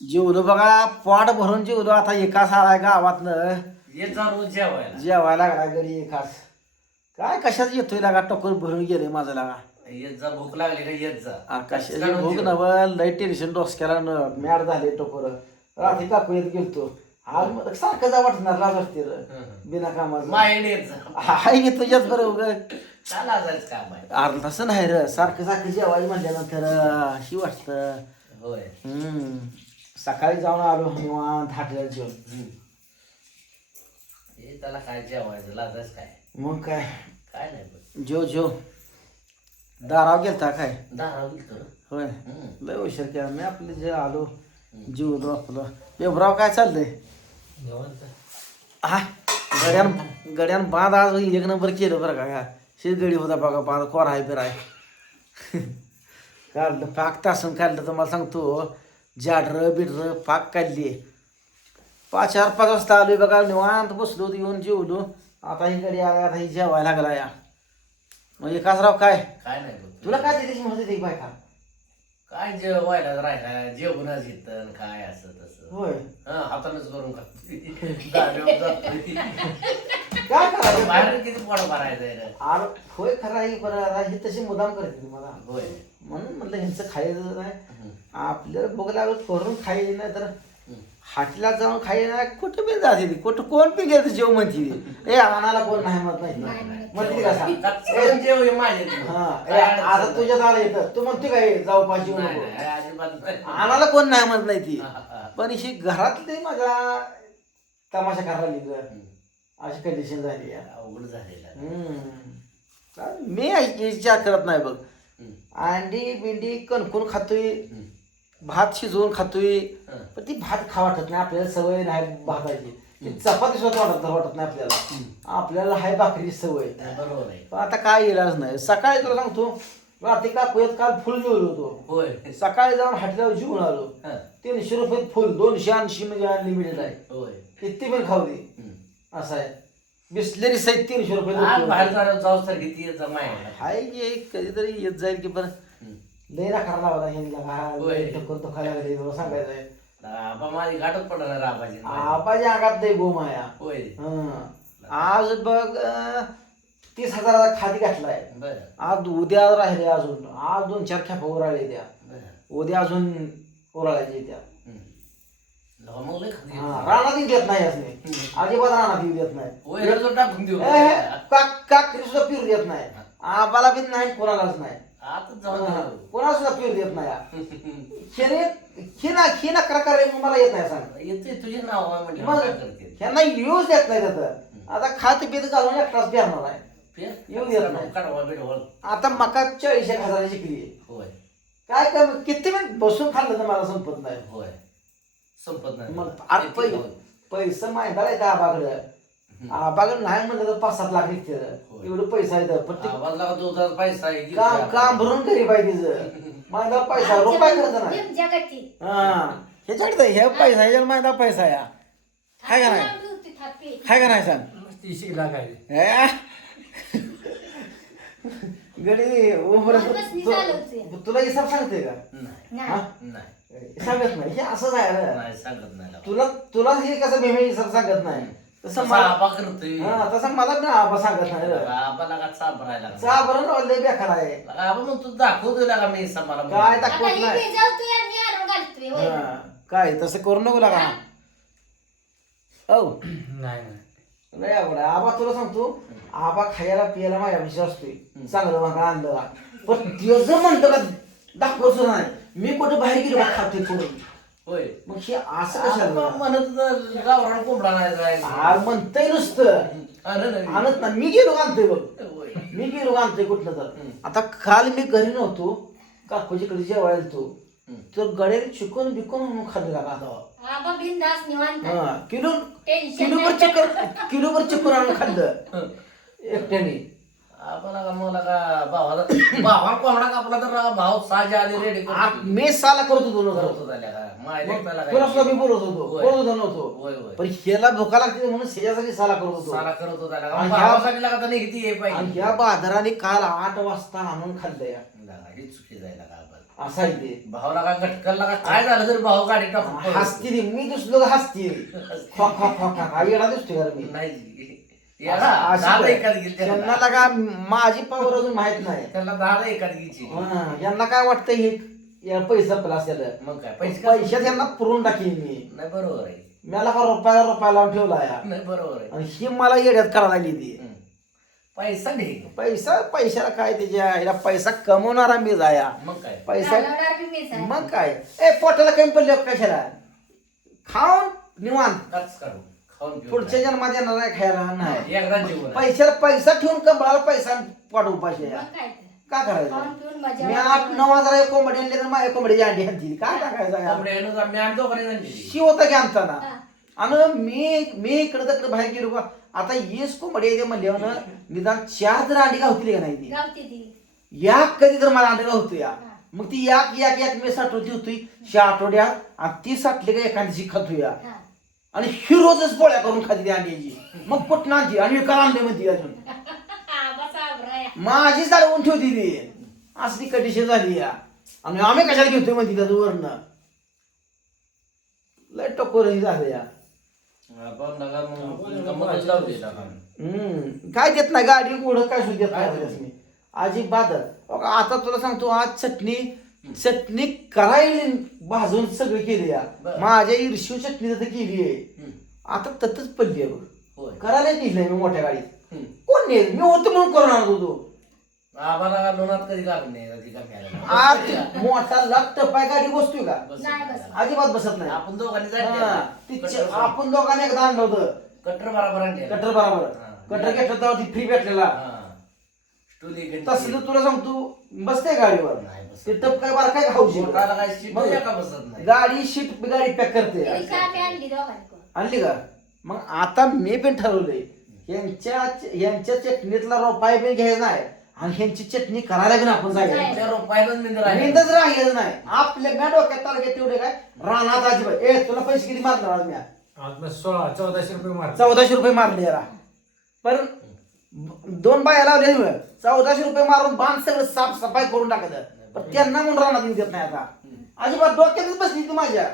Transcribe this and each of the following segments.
जेवलो बघा, पोट भरून जेवलो. आता एकाच आलाय गावातनं येत जा रोज जेवायला. जेवायला लागला गडी एकाच. काय कशाच येतोय लागा, टोकर भरून गेले माझं लागा. येत जा, भूक लागली का येत जा. कशाची भूक नवल, लय टेन्शन डोसक्याला मॅड झाले टोकर. रात्री काकू येत गेलतो. आज मग सारखं जा वाटणार लाज असते र. बिना कामाचं माहेर येत जा. हाय की तुझ्याच बरोबर. का लाजायचं काम आहे. अरे तसं नाही र, सारखं सारखं जेवायला म्हटल्यानंतर अशी वाटतं. होय. सकाळी जाऊन आलो निवांत हाटल्यात जेवण. हे त्याला काय जेवायचं, लाजायचं काय. मग काय काय नाही बघ. जेव दाराव गेलता काय? दारावर गेलतो. होय, लय उशीर केला मी. आपले जे आलो जेवलो आपलं. बेबराव काय चाललंय? हा, गड्यान बांध आज एक नंबर केलं बरं का. शेतगडी होता बघा, बांध कोर आहे बिराय काढलं. पाक तासून काढलं तर मला सांगतो. जाडरं बिडरं पाक काढली. 4-5 वाजता आलोय बघा, निवांत बसलो येऊन जेवलो. आता ही गडी आला, आता ही जेवायला लागला या. मग एकाचराव काय काय नाही बघ. तुला काय त्याची म्हणत होती बायका? काय जेवायला राहिला, जेवणच घेतं काय असं तसं. होय, हातानच करून खातोय. दाब्यावर जातोय. काय करायचं बाहेर किती पोट भरायचंय रे. अरे होय, खरं आहे. पण आता ही तशी मुदाम करते मला. होय. म्हणून म्हणलं ह्यांचं खायचं नाही. आपल्याला भोग लागत करून खायला नाही तर हाटला जाऊन खायला नाही. कुठं पण जाते ती, कुठं कोण पण गेलं जेव म्हणते. ए आणायला कोण नाही म्हणत नाही म्हणते का सांग. जेव हे माझे. आता तुझ्या दारा येतं तू म्हणते काय जाऊ पाहिजे अजिबात नाही. आणायला कोण नाही म्हणत नाही ती. पण ही घरातली माझ्या तमाशा करायला अशी कंडिशन झाली. अवघड झालेला. मी विचार करत नाही बघ. अंडी बिंडी कणकून खातोय, भात शिजवून खातोय. पण ती भात खा वाटत नाही आपल्याला. सवय नाही भाताची. चपाती सुद्धा वाटत नाही आपल्याला. आपल्याला हाय भाकरी सवय. बरोबर आहे. पण आता काय इलाज नाही. सकाळी तुला सांगतो, रात्री काल फुल जेवलो होतो. होय. सकाळी जाऊन हाटल्यावर जेवून आलो. 300 रुपये फुल, 280 म्हणजे अनलिमिटेड आहे. होय. किती पण खाऊ दे असं आहे. बिस्लेरी सहित 300 रुपये. बाहेर जाऊ तर किती जमाय. हाय की कधीतरी येत जाईल की. पण लय राखा लावला ह्यांना करतो खायला सांगायचंय. माझी गाठच पडणार आबाजी. आबाच्या आगात नाही गो माया. होय. आज बघ 30,000चा खाली घातलाय. आज उद्या राहिले अजून. आज 2-4 खेपा उराळे द्या. उद्या अजून उराळायचे त्या. रानात येऊ देत नाही असणे. अजिबात रानात येऊ देत नाही. टाकून देऊ. काकरी सुद्धा पिरू देत नाही. आबाला बी नाही, कोणालाच नाही. कोणाला सुद्धा पिरू देत नाही. हिना प्रकारे मला येत नाही सांग. येते तुझे नाव ह्यांना येऊच देत नाही त्याचं. आता खात पीत घालून एकटाच पेरणार आहे. येऊ देत नाही. आता मका 40,000 शिकली. होय. काय कर किती पण बसून खाल्लं तर मला संपत नाही. होय. संपत नाही. मग पैसा माहिती आहे का आबाकडं? आबाकडं नाही म्हणलं तर 5-7 लाख निघते. एवढं पैसा येतं. पण पैसा आहे. काम भरून गरीब आहे तिचं. माझा पैसा रुपये खर्च नाही. ह्याच्याकडे हे पैसा ह्याच्यात माझा पैसा या. हाय का नाही? हाय का नाही सांग. गडी तुला हिसाब सांगते का? सांगत नाही. हे असंच आहे. सांगत नाही. तुला हे कसं मी हिसाब सांगत नाही तसं तसं मला पण आबा सांगत नाही. चाबरण लय बेकार आहे. तू दाखवतो का मी मला काय दाखवत नाही. काय तसं करू नको लागा. हो लय आवड. आबा तुला सांगतो, आबा खायला पियाला माझ्या विषय असतोय. चांगलं मग आणलं पण त्याचं म्हणतं का दाखवत सुद्धा नाही. मी कुठं बाहेर गेलो खाते करून. होय. मग हे असं कशाला म्हणत गावरान कोंबडा नाही म्हणतंय नुसतं आणत ना. मी गेलो आणतोय बघ. मी गेलो आणतोय कुठलं तर. आता काल मी घरी नव्हतो, काकूजीकडे जेवायला येतो तर गड्याने चिकन बिकन म्हणून खाल्लेला का किलोभर चिकन आणून खाल्लं एकट्याने. मला का भावा कोंबडा कापला तर भाव 6 आले रेडी. मी साला करत होतो तुला सुद्धा मी बोलत होतो, बोलत होतो नव्हतो. पण ह्याला भुका लागते म्हणून शेजासाठी साला करत होतो. ह्या बाजाराने काल 8 वाजता आणून खाल्लंय. चुकी जायला असा आहे ते भावाला का घटकल का काय झालं तरी भाऊ गाडी टाकून पळतो. हसती रे, मी दुसरं हसती खो खो खो खो येडा दिसतोय का रे मी नाही याला 10 एकात गेली त्यांना लागा माझी पावर अजून माहित नाही त्याला 10 एकात घ्यायची यांना काय वाटतं हे पैसा प्लस मग काय पैसे पैशात यांना पुरून टाकीन मी नाही बरोबर आहे मला का रुपया लावून ठेवला या नाही बरोबर आहे आणि ही मला येड्यात करायला लागली ती पैसा घे पैशाला काय त्याच्या ह्याला पैसा कमवणारा मी जाया मग काय पैसा घालवणार बी मीच आहे. मग काय ए पोटाला कमी पडले कशाला खाऊन निवांत काच काढून खाऊन पिऊन पुढच्या जन्मात येणार नाही खायला नाही एकदा जीवन आहे. पैशाला पैसा ठेवून कमळाला पैसा पाठ उपाशी आहे. मग काय तर. का खाऊन करायचं पिऊन मजा मी वाटून. 8-9 हजार कोंबडी आणली तर माझ्या कोंबडीची अंडी आणतील काय टाकायचं यार? कोंबड्यानं आम्ही आम्ही दोघांनी आणलेली. शी होता की आणताना हा. आणि मी इकडे तिकडे बाहेर गेलो का आता येस कोंबडी येते म्हणल्यावर निदान 4 जर अंडी गावतील का नाही ती गावती ती. या कधी तर मला अंडी गावतो या हा. मग ती एक मी साठवती होती 6 आठवड्यात आणि ती साठली का एखाद्याची खातो या हा. आणि ही रोजच पोळ्या करून खाती ती अंड्याची मग पुटणाची आणि विकायला आणली म्हणती अजून बसा बरं. माझी जाळवून ठेवती ती असली कंडिशन झाली या आणि आम्ही कशाला घेतोय म्हणती त्याचं वर्ण लय टकोर झालं या आपण नका मग गंमतच लावली नका. काय देत नाही गाडी घोडं काय सुद्धा देत नाही त्यासनी. अजिबात बघा, आता तुला सांगतो आज चटणी करायला भाजून सगळी केली या बरं. माझ्या ईर्ष्यू चटणी तर केली आहे आता ततच पडली आहे बघ होय करायला केली नाही मी मोठ्या गाडीत हम्म. कोण नाही मी होतो म्हणून करून आणत होतो आम्हाला लोणात कधी लागलं नाही कधी कमी आलं आज नाही. मोठा लाख टपाय गाडी बसतोय का बस. नाही बस. अजिबात बसत नाही आपण दोघांनी हा, आपण दोघांनी एकदा आणलं होतं कटर बरोबर आणले कटर बरोबर हा. कटर घेतलं तेव्हा ती फ्री भेटलेला स्टोली घेतली. तसलं तुला सांगतो बसते गाडीवर नाही बसत. ते टप काय बार काय खाऊ पोटाला काय सीट मग नाही का बसत नाही. गाडी शीट गाडी पॅक करते तरी चहा बी आणली दोघांनी. आणली का मग आता मी पण ठरवलंय यांच्या चटणीतला रुपये बी घ्यायचा नाही आणि ह्यांची चटणी करायला पण आपण जायचं त्या रुपयालाच निंद राहिली. निंदच राहिलेलं नाही आपल्या म्या डोक्यात तालुक्यात तेवढे काय रानात अजिबात ए तुला पैसे किती मारणार आज म्या आज 1400 रुपये मार 1400 रुपये मारले याला पण 2 बाया लावले 1400 रुपये मारून बांध सगळं साफसफाई करून टाकत पण त्यांना म्हणून रानात येऊ देत नाही आता अजिबात डोक्यातच बसली ती माझ्या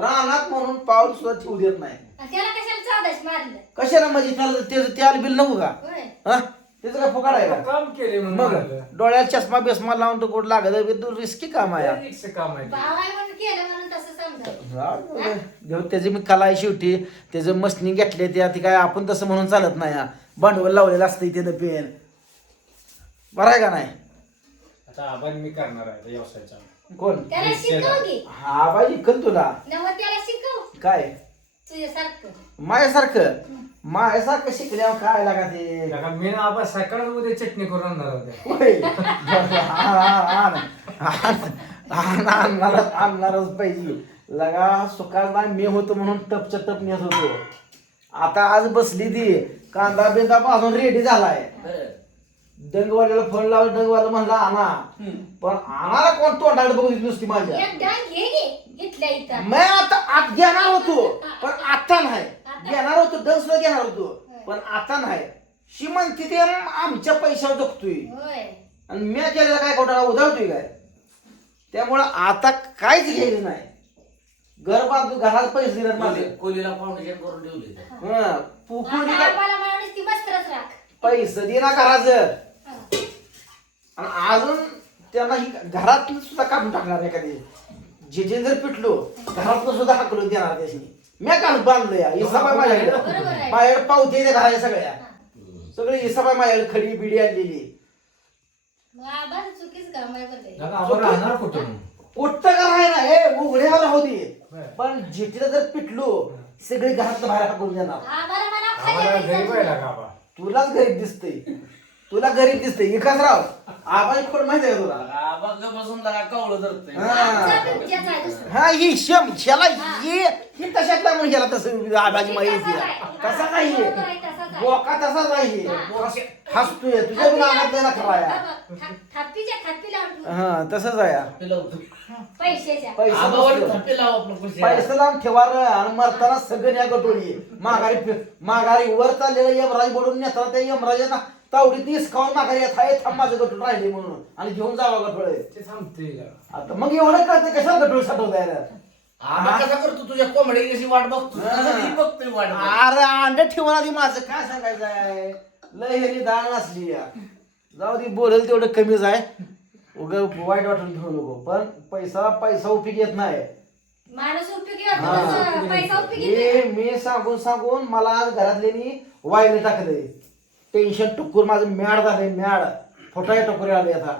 रानात म्हणून पाऊल सुद्धा ठेवू देत नाही आणि त्याला कशाला 1400 मारलं? कशाला म्हणजे त्याला बिल नको का होय. हा त्याचं काय फुकाड आहे का काम केले म्हणून मग मारलं. डोळ्याला चष्मा बेसमा लावून तो कोट लागत दूर रिस्की काम आहे रिक्स काम आहे ते. भाव आहे म्हणून केलं म्हणून तसं समजा. घेऊन त्याची मी कला आहे शेवटी त्याचं मशनी घेतले त्या ती काय आपण तसं म्हणून चालत नाही हा. भांडवल लावलेलं असतं त्यानं पेन बरं आहे का नाही आता आबाद मी करणार आहे व्यवसायाचा कोण त्याला शिकव की. हा बाई कन तुला नव्हं त्याला शिकव काय तुझ्यासारखं. माझ्यासारखं शिकल्यावर काय लागा ते कारण मी ना आबा सकाळ उद्या चटणी करून आणणार होते होय. आणणारच पाहिजे लगा सुकाळ मी होतो म्हणून टपच्या टप नेत होतो आता आज बसली ती कांदा बिंदा भाजून रेडी झालाय बरं. डंगवाल्याला फोन लावला डंगवाला म्हणला आणा पण आणायला कोण तोंडाकडे बघित नुसती माझ्या एक डाग घे की. घेतल्या इथं. मी आता आत घेणार होतो पण आता नाही घेणार होतो डंग सुद्धा घेणार होतो पण आता नाही शी म्हणते ते आमच्या पैशावर जगतोय होय. आणि मी केलेला काय कोणाला उधळतोय काय त्यामुळं आता काहीच घ्यायचं नाही घर बाजू घरात पैसे दिले माझे कोलीला फाउंडेशन करून ठेवले आता आम्हाला माणूस ती मस्तच राख. पैसे दे ना घराचं हा. आणि अजून त्यांना ही घरात सुद्धा काढून टाकणार एखादी जे जर पिटलो घरातलं सुद्धा हाकलून देणार त्याशी मी काढून बांधलं या हिसाब आहे माझ्याकडे बरोबर आहे. माझ्याकडे पावते येते घराच्या सगळ्या सगळे हिसाब आहे माझ्याकडे खडी बिडी आणलेली मग आबाचं चुकीच काम आहे बरं ते. दादा आबा राहणार कुठून कुठं का राहाय ना हे उघड्यावर राहू दे बरं. पण जिटीला जर पिटलो सगळे घरात बाहेर हाकून देणार आम्हाला म्हणा आम्हाला खाली गरीब आहे ना का आबा तुलाच गरीब दिसतंय तुला गरीब दिसतंय विकास राव आबाई खोड माहिती आहे का तुला बसून लगा कवळं धरतोय आमचा बिबट्याचा आहे दुसरा. हा ही शम ह्याला ही तशातला म्हणून गेला तसं आबाजी माहिती तसा नाही बरोबर आहे, तसाच आहे. बोका तसाच नाही हसतोय तुझ्या पण अंगात ना खरा थापीच्या थापी लावून हा तसंच आहे पैशाच्या. पैसा लावून ठेवा रे आणि मरताना सगळं या गटोळी माघारी वर चाललेलं यमराज बोलून नेताना त्या यमराजांना तावडी तीस खाऊन माघारी येत आहे थांब माझं गटून राहिले म्हणून आणि घेऊन जावा गटोळ ते थांबते जरा. आता मग एवढं कळतं कशाला गटोळ साठवताय रे? आबा कसा करतो तुझ्या कोंबडी कशी वाट बघतो तसं मी बघतोय वाट बघ. अरे अंडे ठेवून आधी माझं काय सांगायचं आहे लय ह्यानी दाळ नसली या. जाऊ दे बोलेल तेवढं कमीच आहे उग वाईट वाटून घेऊ नको पण पैसा उपयोगी येत नाही माणूस उपयोगी होतो हा. तसं, पैसा उपयोगी नाही. मी सांगून मला आज घरातल्यानी वाईला टाकलंय टेन्शन टुकूर माझं मॅड झालंय मॅड फोटाय टुकुरे आले आता